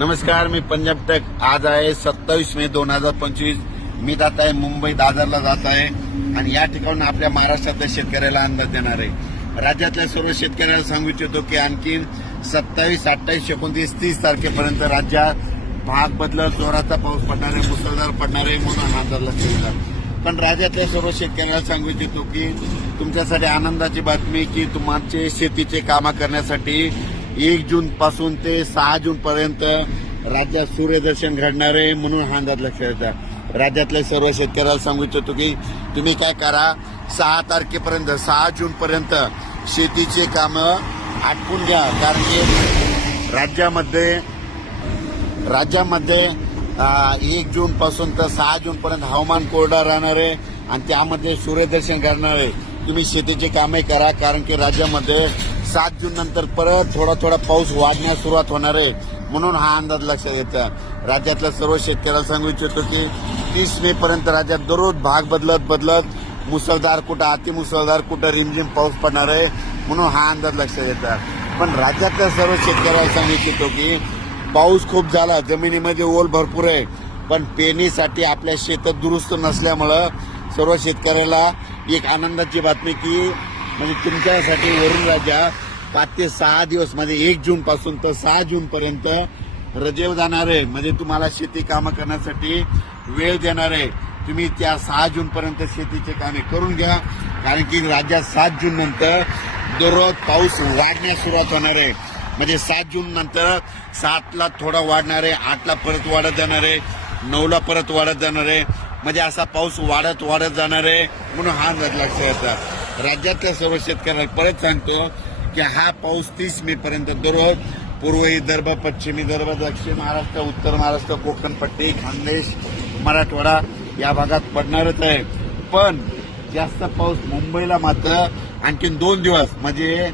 नमस्कार मी पंजाब टेक आज आहे सत्तावीस मे दोन हजार पंचवीस मी जात आहे मुंबई दादरला जात आहे आणि या ठिकाणी आपल्या महाराष्ट्रातल्या शेतकऱ्याला अंदाज देणार आहे राज्यातल्या सर्व शेतकऱ्याला सांगू इच्छितो की आणखी सत्तावीस अठ्ठावीस एकोणतीस तीस तारखेपर्यंत राज्यात भाग बदलत जोराचा पाऊस पडणार आहे मुसळधार पडणार आहे म्हणून अंदाज देणार पण राज्यातल्या सर्व शेतकऱ्यांना सांगू इच्छितो की तुमच्यासाठी आनंदाची बातमी की तुमचे शेतीचे कामं करण्यासाठी एक जून पासून ते सहा जून पर्यंत राज्यात सूर्यदर्शन घडणार आहे म्हणून हा अंदाज लक्षात येतात राज्यातल्या सर्व शेतकऱ्याला सांगू इच्छितो की तुम्ही काय करा सहा तारखेपर्यंत सहा जून पर्यंत शेतीचे कामं आटकून घ्या कारण की राज्यामध्ये राज्यामध्ये एक जून पासून तर सहा जून पर्यंत हवामान कोरडा राहणार आहे आणि त्यामध्ये सूर्यदर्शन घडणार आहे तुम्ही शेतीचे कामही करा कारण की राज्यामध्ये सात जून नंतर परत थोडा थोडा पाऊस वाढण्यास सुरुवात होणार आहे म्हणून हा अंदाज लक्षात येतो राज्यातल्या सर्व शेतकऱ्याला सांगू इच्छितो की तीस मे पर्यंत राज्यात दररोज भाग बदलत बदलत मुसळधार कुठं अतिमुसळधार कुठं रिमझिम पाऊस पडणार आहे म्हणून हा अंदाज लक्षात येतो पण राज्यातल्या सर्व शेतकऱ्याला सांगू इच्छितो की पाऊस खूप झाला जमिनीमध्ये ओल भरपूर आहे पण पेणीसाठी आपल्या शेतात दुरुस्त नसल्यामुळं सर्व शेतकऱ्याला एक आनंदाची बातमी की म्हणजे तुमच्यासाठी वरुण राजा पाच ते सहा दिवस म्हणजे एक जून पासून तर सहा जून पर्यंत रजेव जाणार आहे म्हणजे तुम्हाला शेती कामं करण्यासाठी वेळ देणार आहे तुम्ही त्या सहा जून पर्यंत शेतीचे कामे करून घ्या कारण की राज्यात सात जून नंतर दररोज पाऊस वाढण्यास सुरुवात होणार आहे म्हणजे सात जून नंतर सातला थोडा वाढणार आहे आठला परत वाढत जाणार आहे नऊला परत वाढत जाणार आहे म्हणजे असा पाऊस वाढत वाढत जाणार आहे म्हणून हा लक्षात येतात राज्यातल्या सर्व शेतकऱ्याला परत सांगतो की हा पाऊस तीस मे पर्यंत दररोज पूर्व विदर्भ पश्चिम विदर्भ दक्षिण महाराष्ट्र उत्तर महाराष्ट्र कोकण पट्टी खानदेश मराठवाडा या भागात पडणारच आहे पण जास्त पाऊस मुंबईला मात्र आणखीन दोन दिवस म्हणजे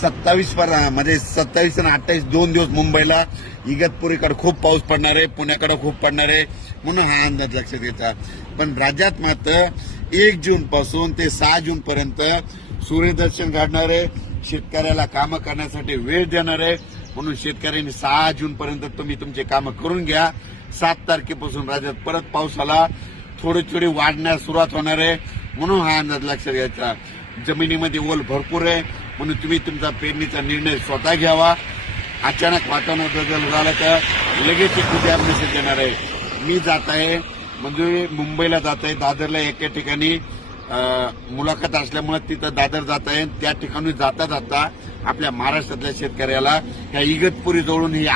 सत्तावीस म्हणजे सत्तावीस आणि अठ्ठावीस दोन दिवस मुंबईला इगतपुरीकडे खूप पाऊस पडणार आहे पुण्याकडे खूप पडणार आहे म्हणून हा अंदाज लक्षात घ्यायचा पण राज्यात मात्र एक जून पासून ते सहा जून पर्यंत सूर्यदर्शन घालणार आहे शेतकऱ्याला कामं करण्यासाठी वेळ देणार आहे म्हणून शेतकऱ्यांनी सहा जून पर्यंत तुम्ही तुमचे कामं करून घ्या सात तारखेपासून राज्यात परत पाऊस आला थोडी थोडी वाढण्यास सुरुवात होणार आहे म्हणून हा अंदाज लक्षात घ्यायचा जमिनीमध्ये ओल भरपूर आहे म्हणून तुम्ही तुमचा पेरणीचा निर्णय स्वतः घ्यावा अचानक वातावरण बदल झाला तर लगेच एक उद्या देणार आहे मी जात आहे म्हणजे मुंबईला जात आहे दादरला एका ठिकाणी मुलाखत असल्यामुळे तिथं दादर जात आहे त्या ठिकाणी जाता जाता आपल्या महाराष्ट्रातल्या शेतकऱ्याला त्या इगतपुरी जवळून ही